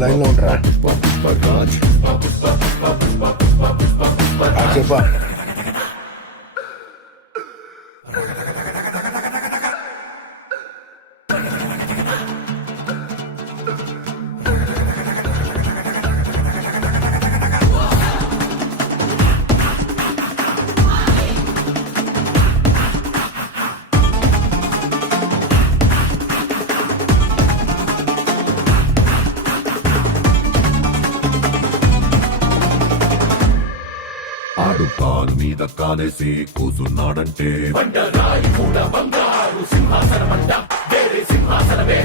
లైన్లో ఉంటారా చెప్పా ఆడు కాలు మీద కాలేసి కూసున్నాడంటే బండరాయి కూడా బంగారు సింహాసనమంట వేరే సింహాసనమే